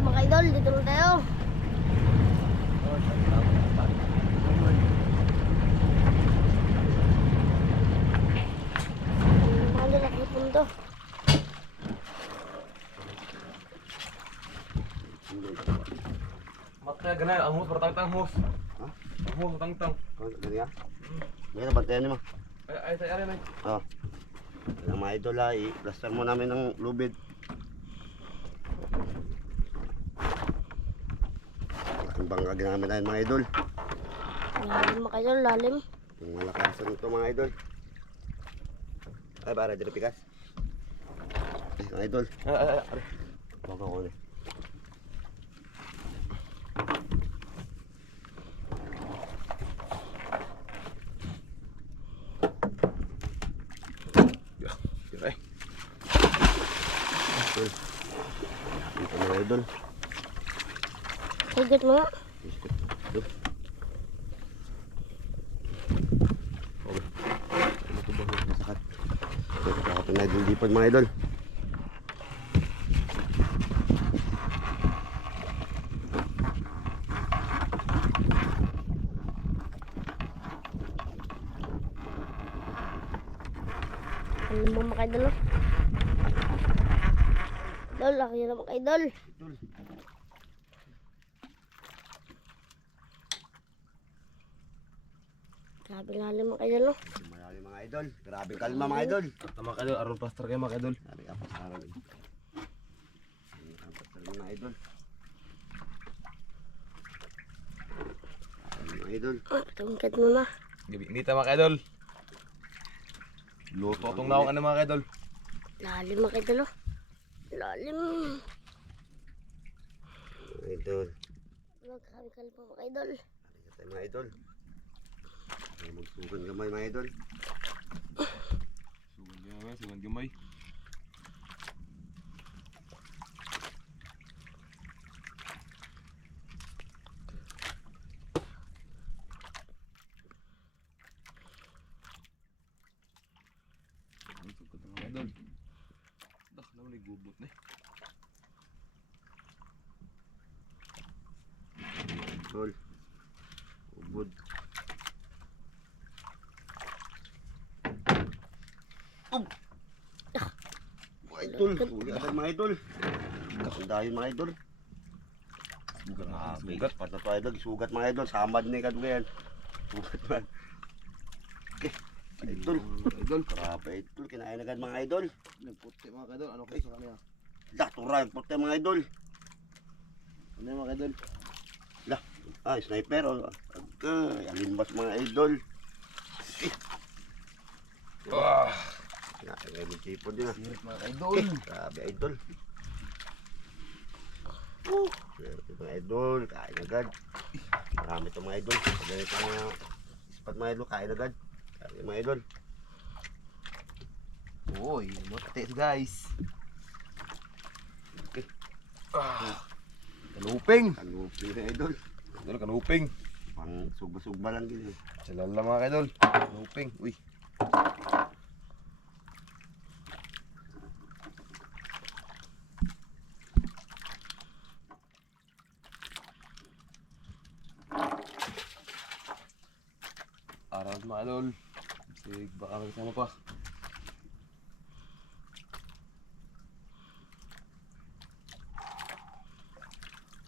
tayo mga idol, dito na tayo. Ano lang yung pundo. Matay ganay, ang hus, bertang-tang hus. Ha? Ang hus, bertang-tang. Ganyan? Ngayon, bantayan niyo mo. Ay, tayo rin ay. Oo. Ang mga idol ay, plaster mo namin ng lubid. Ang bangka ginamit namin mga idol. Lalim mga idol, lalim. Yung malakasan ito mga idol. Ay, para dito pikas. Ay, mga idol. Ay. Baka ko na. Yun ay. Ito mga idol. Higot mo nga. Ito. Ito ba? Nasakat. Ito pa ako na idol dipon mga idol. Ano mo mga idol? Idol, laki na mga idol. Idol. Grabe lalim mga idol. Marami mga idol. Grabe kalma mga idol. Tama ka idol, aron plaster kayo mga idol. Grabe ka pasaran. Mga idol. Mga idol. Tungkad mo na. Inita mga idol. Luto itong nawang ano mga idol. Lalim mga idol. Lalim. Mga idol. Grabe kalma mga idol. Halika tayo mga idol. Ay, magsugan gamay mga idol. Sugan gamay. Sugan mga idol. Dah, naman ay gubot na eh. Idol. Ubod. Mga idol. Huli agad mga idol. Kasundahin mga idol. Sugat. Pat na to idol. Sugat mga idol. Samad na ikad yan. Sugat man. Okay. Idol. Idol. Grabe idol. Kinain agad mga idol. Nagputi mga idol. Ano kayo sa kanya? Tura yung puti mga idol. Ano yung mga idol? Sniper. Alimbas mga idol. Kinain agad sipon din ah. Sirit mga idol. Grabe idol. Swerte mga idol. Kain agad. Marami itong mga idol. Pag ganito mga ispat mga idol. Kain agad. Kain mga idol. Uy, mati guys. Okay. Kanuping. Kanupi na idol. Idol, kanuping. Pang sugba-sugba lang din. Salala mga idol. Kanuping. Uy. Aral mga idol. Sige, baka nagsama pa.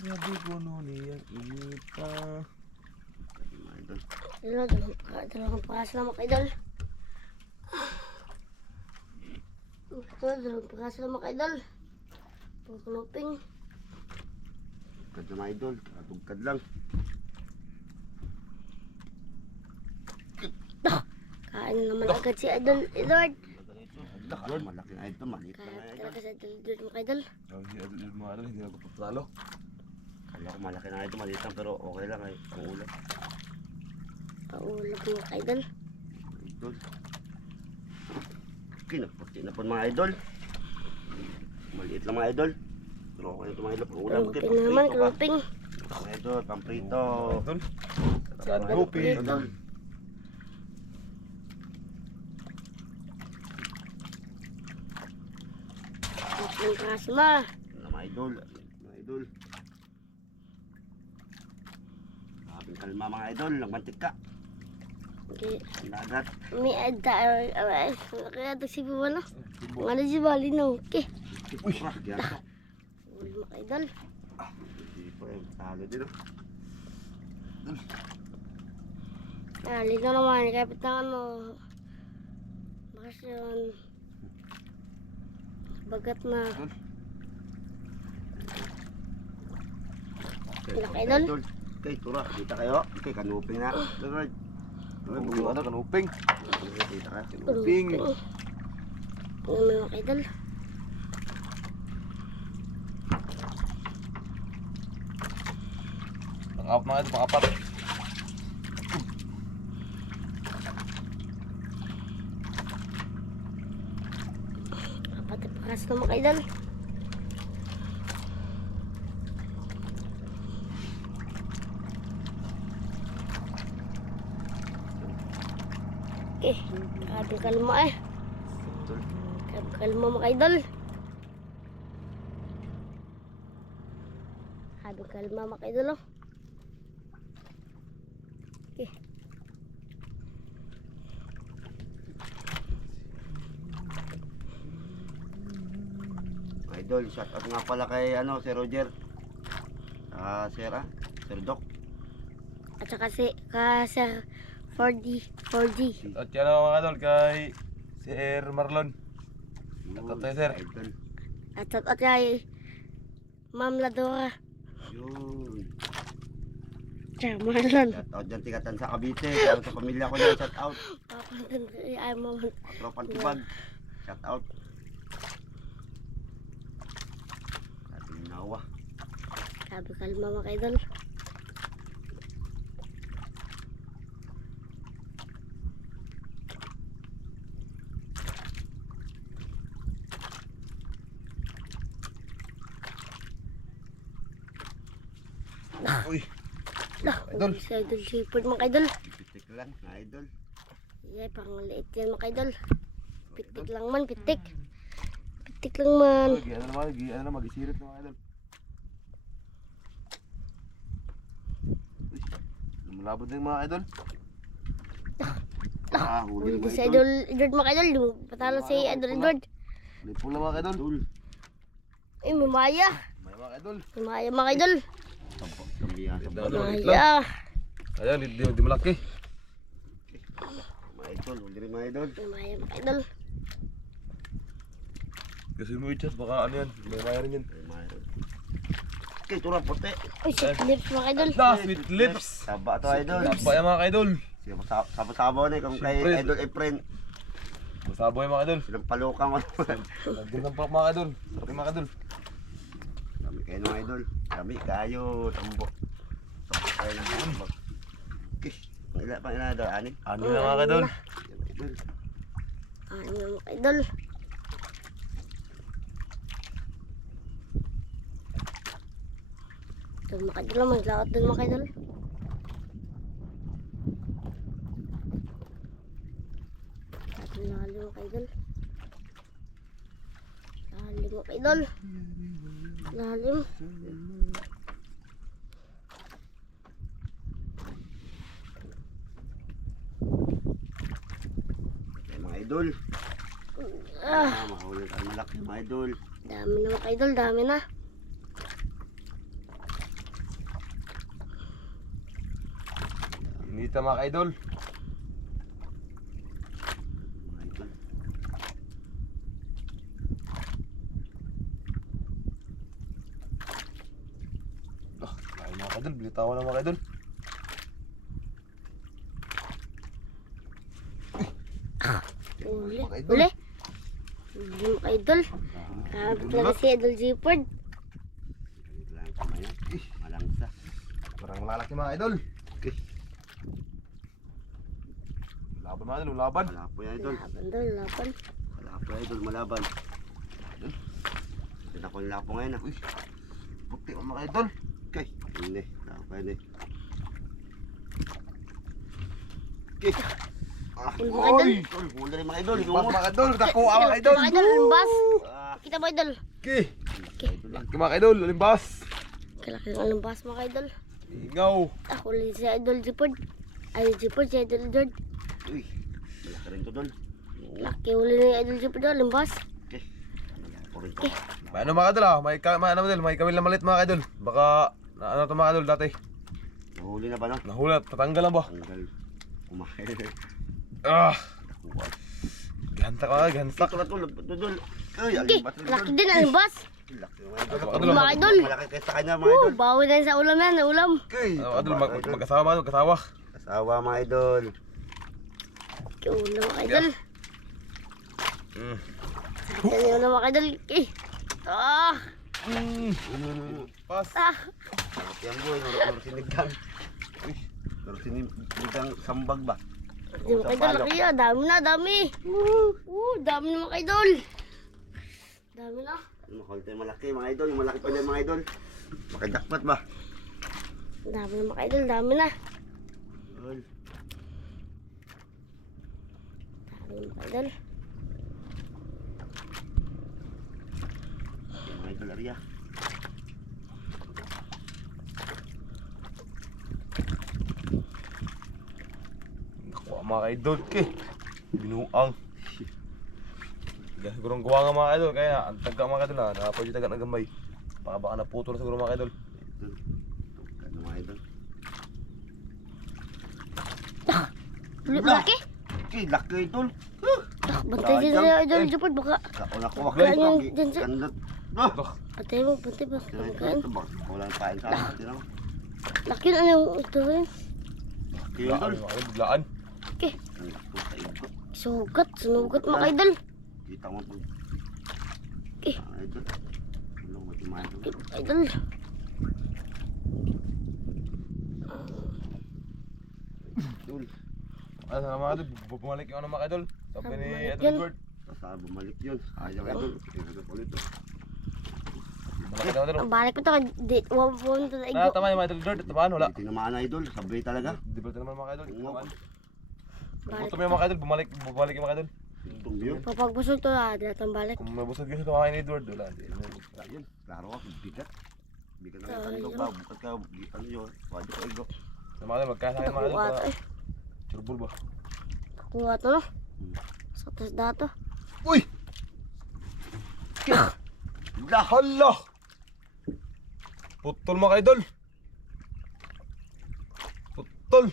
Sabi ko nun yung init pa. Mga idol. Dalawang pakas lang mga idol. Dalawang pakas lang mga idol. Pangkuluping. Tugkad na mga idol. Tugkad lang. Kain na naman agad si idol Edward. Idol, malaki na idol. Maliit na Kaya idol. talaga sa idol Edward mga idol. Mga idol, hindi ako papatalo. Kala ko malaki na idol. Maliit lang pero okay lang ay pangulam. Paulog mga idol. Idol. Kinagputi na po mga idol. Maliit lang mga idol. Pero okay na ito mga idol. Pangulam. Kuluping na naman, kuluping. Mga idol, pamprito. Idol. Kanuping. Idol. Ang kasma. Mga idol. Mga idol. Grabing kalma mga idol, nagmantik ka. Okay. Ang dagat. May kaya ito si Buwan na. Ano si Bali no? Okay. Uy, giyanto. Uli mga idol. Hindi po eh, talo din oh. Lito naman, kapit ng ano. Bakasyon. Bagat na. Laki, idol. Okay, tura, kita kayo. Okay, kanuping na. Alright. Yung ano, kanuping. Kita kayo. Kanuping. Ano mga idol? Pang-apat mga idol, pang-apat. Pati pakas na mga idol. Okay, grabe kalma eh. Grabe kalma mga idol. Grabe kalma mga idol oh. Okay. Idol, shout out nga pala kay ano, si Roger. Sir Doc. At saka si Sir 4D. At yan ako mga idol kay Sir Marlon. Shout out tayo, sir. Idol. At kay Ma'am Ladora. Yun. Sir Marlon. Shout out dyan tigatan sa Cavite. Shout out sa pamilya ko dyan. Shout out. Ay, Ma'am. Tropang tubag. Shout out. Ating nawa. Grabe kalma mga idol. Uy, Lah, Idol. sa idol seafood mga idol. Pitik lang, na idol. Yeah, pang liit yan mga idol. Pitik lang man, pitik. Pitik lang man. ano naman, mag-isirit na mga idol. Uy, lumalabot din mga idol. Huli Huli mga din sa idol Edward mga idol. Patalo si idol Edward. Lipo lang mga idol. Idol. Eh, may maya. May mga idol. May maya mga idol. Kambiyan sa Idol. balo. Maya. Ayan, di malaki. Mga idol, huli rin mga idol. May maya mga idol. Kasi mo i-chat, baka ano yan. May maya rin yan. Mga idol. Okay, turang puti. Uy, sweet lips mga idol. Sweet lips. Saba to idol. Saba yan mga idol. Saba-saba na kung kay Siyempre. idol Efren. Masabo yan mga idol. Silang palukang mo. Nagdun ng pak mga idol. Sarap yung mga idol. Kami kayo mga idol. Kami kayo. Tambok. Tambok kayo ng tambok. Okay. Pang ila idol. Anin. Ano na mga idol? Idol. Ano mga idol. Ito mga idol, maglaot dun mga idol. Lalim mga idol. Lalim mga idol. Lalim. Okay, mga idol. Mahuli tayo malaki mga idol. Dami na mga idol, dami na. Inita mga idol. Mga idol. Ay mga idol, bilitawan na mga idol. Uli. Mga idol. Uli. Uli mga idol. Grabe talaga si Idol Jeopard. Ganito lang kamay yan. Malangsa. Parang malalaki mga idol. Okay. Laban mga idol, laban. Wala po yan idol. Laban doon, laban. Wala po yan idol. Malaban. Ito ko yung lapo ngayon ah. Uy, puti mga idol. Okay. Hindi. Wala pa yan eh. Okay. Huli mga idol. Idol. Huli rin mga idol. Limbas mga idol, nakuha mga idol. Mga idol, limbas. Ah, Kita mo idol. Okay. idol lang. Mga idol, limbas. Kalaki ng alambas mga idol. Ingaw. Ako ulit si Idol Jipod. Ay, Jipod, si Idol Jord. Uy, malaki rin to dol. Laki uli ni Idol Jipod doon, alambas. Okay. Malaki rin to. May ano mga idol ah, may kawil na malit mga idol. Baka, ano to mga idol dati. Nahuli na ba no? Nahula, tatanggal lang ba? Tanggal. Kumain. Ah! Nakuha. Gantak ka, gantak. Ito na to, dol. Ay, Okay, alibat rin laki dol. din alambas. Laki mga idol. Mga idol. Malaki kaysa kanya mga idol. Bawi na yun sa ulam yan, ulam. Okay. Ano idol, magkasawa mga idol, magkasawa. Kasawa mga idol. Ulam mga idol. Mm. Yan yung ulam mga idol. Okay. Ah! Pas. Ah! Yan boy, naro sinigang. Uy, naro sinigang sambag ba? Di mga idol, laki ah. Dami na, dami. Dami na mga idol. Dami na. Makulit yung malaki mga idol, yung malaki pa din mga idol. Makajakpat ba? Dami na mga idol, dami na. Idol. Dami na mga idol. Mga idol Arya. Nakuha mga idol ke. Binuang. Siguro ang gawa nga mga idol, kaya ang taga mga idol na, napapwede taga ng gambay. Baka naputol siguro mga idol. Idol. Ano mga idol? Laki? Okay, laki idol. Bantay din sa idol, Jupod. Baka Ako na kuha Kaya yung dyan sa- Kandot. No! patay mo, bantay ba? Ito Kain. ito ba? Wala nang pain sa akin. Ito naman. Laki na yung ito rin. Okay Biglaan idol. mga idol, biglaan. Okay. Ang laki sa idol. Sunugat mga idol. Kita mo ito. Okay. Idol. Ano ba ito mga idol? Okay, idol. Idol. Ano mga idol, bumalik yung ano mga idol. Sabi ni Bumalik Idol yun. Edward. Saan bumalik yun? Ayaw idol. Tingnan ulit ito. Bumalik na idol. Ang balik ko to, wawawin to na igo. Tama yung mga idol Edward, tamaan wala. Hindi tinamaan na idol. Sabay talaga. Di ba ito naman mga idol? Tamaan. Balik. Gutom yung mga idol, bumalik yung mga idol. Itong yun. Papagbusog to na, dinatang balik. Kung may busog kasi tumakin ni Edward, wala. Ayun. Klaro ako. Bigat. Bigat na Ay, yung yun. ba? Bukat ka. Ano yun? Wadyo ka igo. Sa mga idol, magkasakit mga idol. Nakuha to para eh. Churbul ba? Nakuha to no. Sa tas dato. Uy! Hala! Putol mga idol! Putol!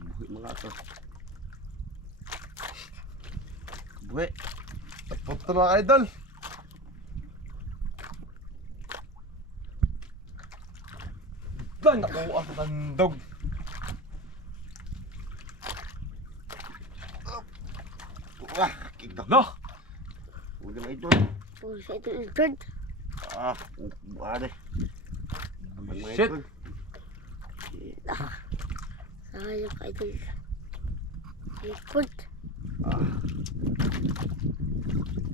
Buhi mga ito. Buhi. Putol mga idol! Lan! Nakuha sa tandog! Wah! Kita. Lah! Uli mga idol. Puro sa ito Edward. Ah! Buhari. Mga Shit! idol. Sayang ka idol. Edward. Ah!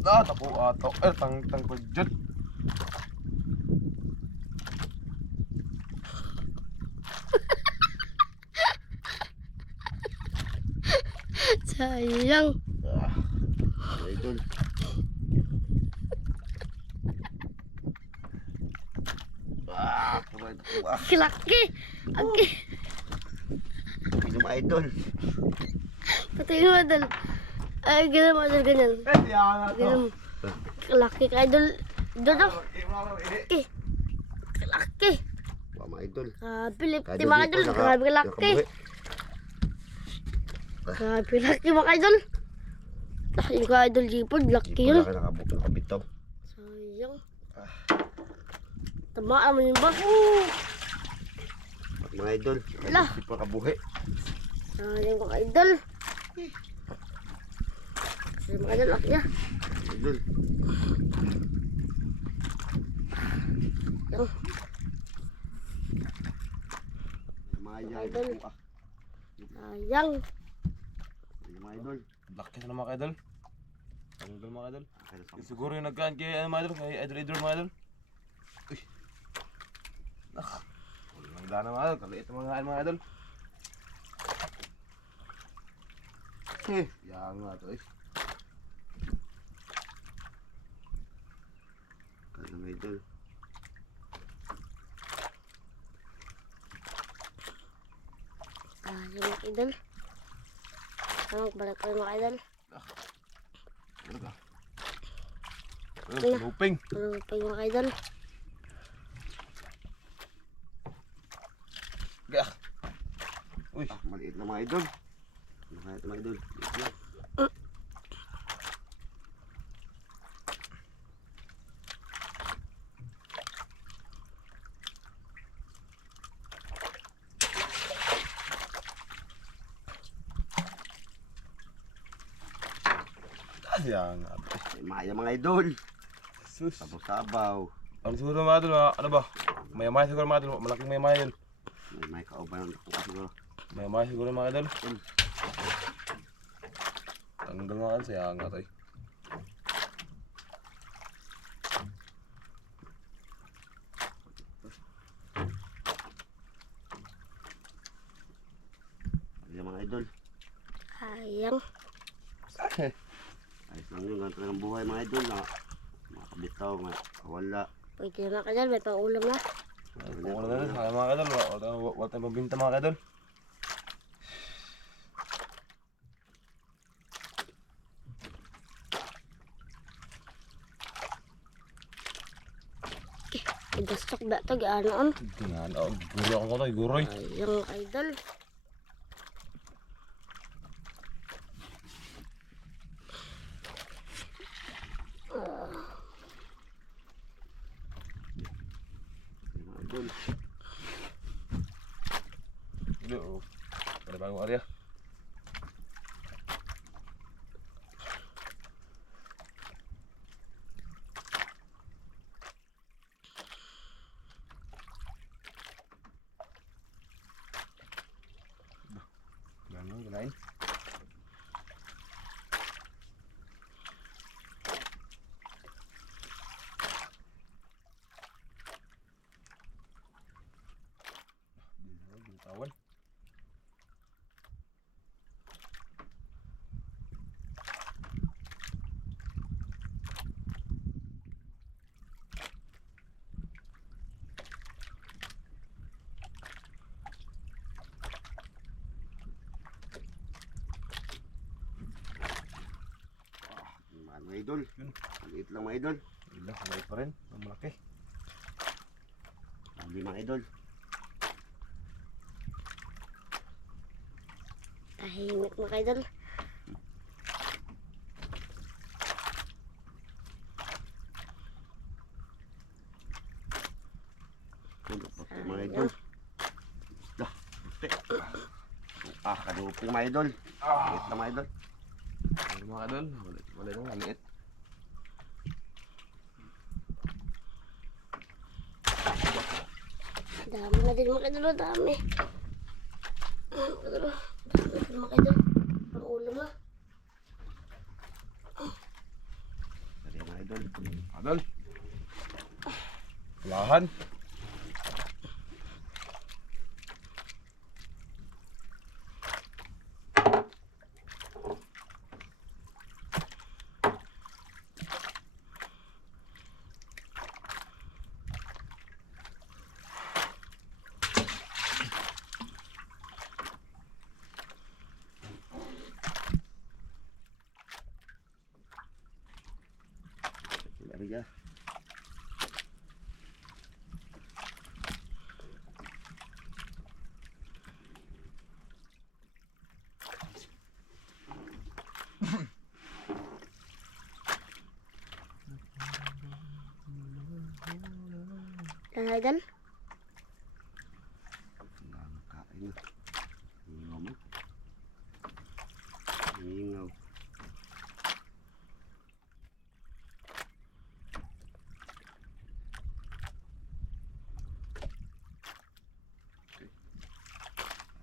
Ah! Nakuha to. Tang ko dyan. Sayang. Ah! Mga idol. Ah! Mga idol. Ah! Kilaki. Agi. Hindi mga idol. Patay mo idol. Ay, ganun mo idol, ganyan. Ganun mo. Kilaki ka idol. Idol no. Okay. Kilaki. Wah mga idol. Pilip. Di mga idol. Grabe kilaki. Grabe laki mga idol. Laki ka idol Jipod. Laki yun. Nakabitaw. Sayang. Tamaan mo yun ba? Mga idol. Lah. Hindi pa kabuhi. Sayang mga idol. Sayang mga idol. Laki niya. Idol. Sayang. Mga idol. Idol. Ah, Sayang. mga idol. Laki na mga idol. Tanggal mga idol. Kaya sa- Siguro yung nagkaan kay mga idol, kay Idol Edward mga idol. Uy! Walang gana mga idol, kaliit ang mga idol. Yan nga to eh. idol. Yung mga idol. Balik ko yung mga idol. Ano ka? Luping. Ano pa yung mga idol? Gah. Uy. Maliit na mga idol. Maliit na mga idol. Maliit lang. Yan nga. Maya mga idol. Sus. Sabaw-sabaw. Ano siguro mga idol? Ano ba? Maya-maya siguro mga idol. Malaking maya-maya yun. May kauban ng nakuha siguro. Maya-maya siguro mga idol. Tanggal mga idol. Sayang nga tayo. Ayan mga idol. Sayang. Ayos lang yun. Ganito lang ang buhay mga idol. Makabitaw, makawala. Pwede na mga idol. May pang-ulam na. Kung ano na rin. Sayang mga idol. Wala tayong pambinta mga idol. Igastok ba ito? Gaanoon? Tingnan. Guro ako tayo. Guroy. Sayang idol. Ayan mga idol. Ilo. Pada bagong area. Gano'n, ganain. Bitawan. Mga idol. Yun. Maliit lang mga idol. Ilo, maliit pa rin. Ang malaki. Sabi mga idol. Tahimik mga idol. Puti mga idol. Dah, puti. Kaduping mga idol. Maliit lang mga idol. Ano mga idol? Wala nang maliit. Dami na din mga idol. Dami. Mga idol. Dami din mga idol. Pang-ulam na. Dari mga idol. Idol. Lahan. Dari ya. Mga idol. Kain na. Ingaw mo. Ingaw.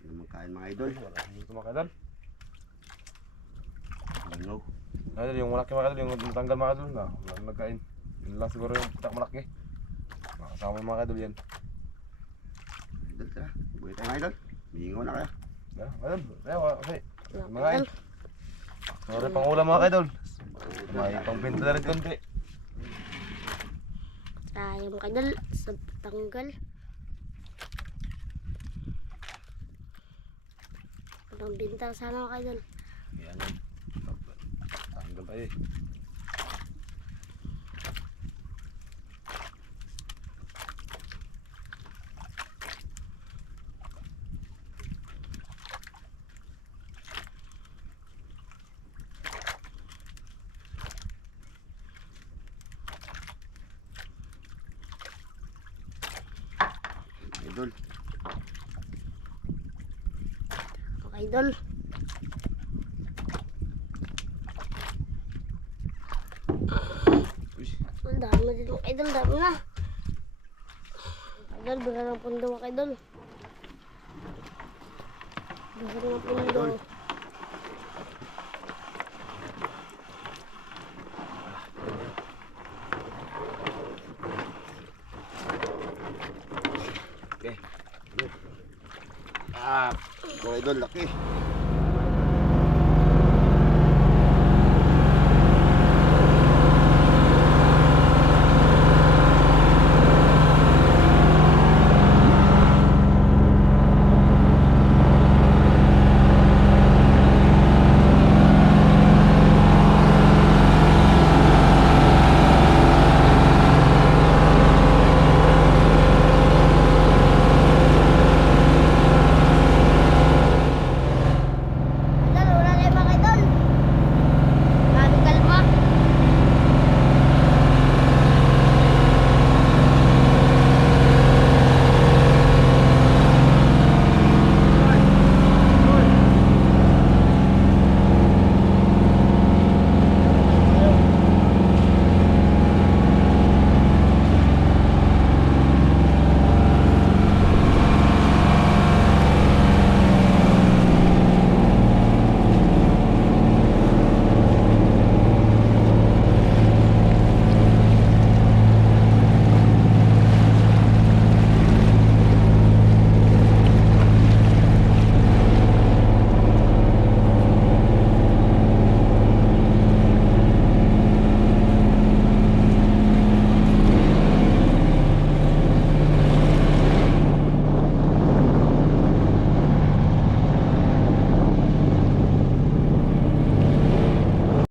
Ano magkain mga idol? Wala dito mga idol. Ingaw. Idol, yung malaki mga idol, yung natanggal mga idol na. Wala nang nagkain. Yun lang siguro yung pitak malaki. Makasama yung mga idol yan. Idol tara. Buhay tayo mga idol. Ingaw na kaya. Yeah, idol. Yeah, okay. Mga Mga idol. sorry pang ulam mga idol. May pang pinta na rin konti. Sayang mga idol sa tanggal. Parang bintang sana mga idol. Yan. Tanggal pa eh. Idol. Mga idol. Uy. Ang dami din mga idol. Dami na. Idol, bira ng pundo mga idol. Bira ng pundo. Idol. Okay. Mga idol, laki.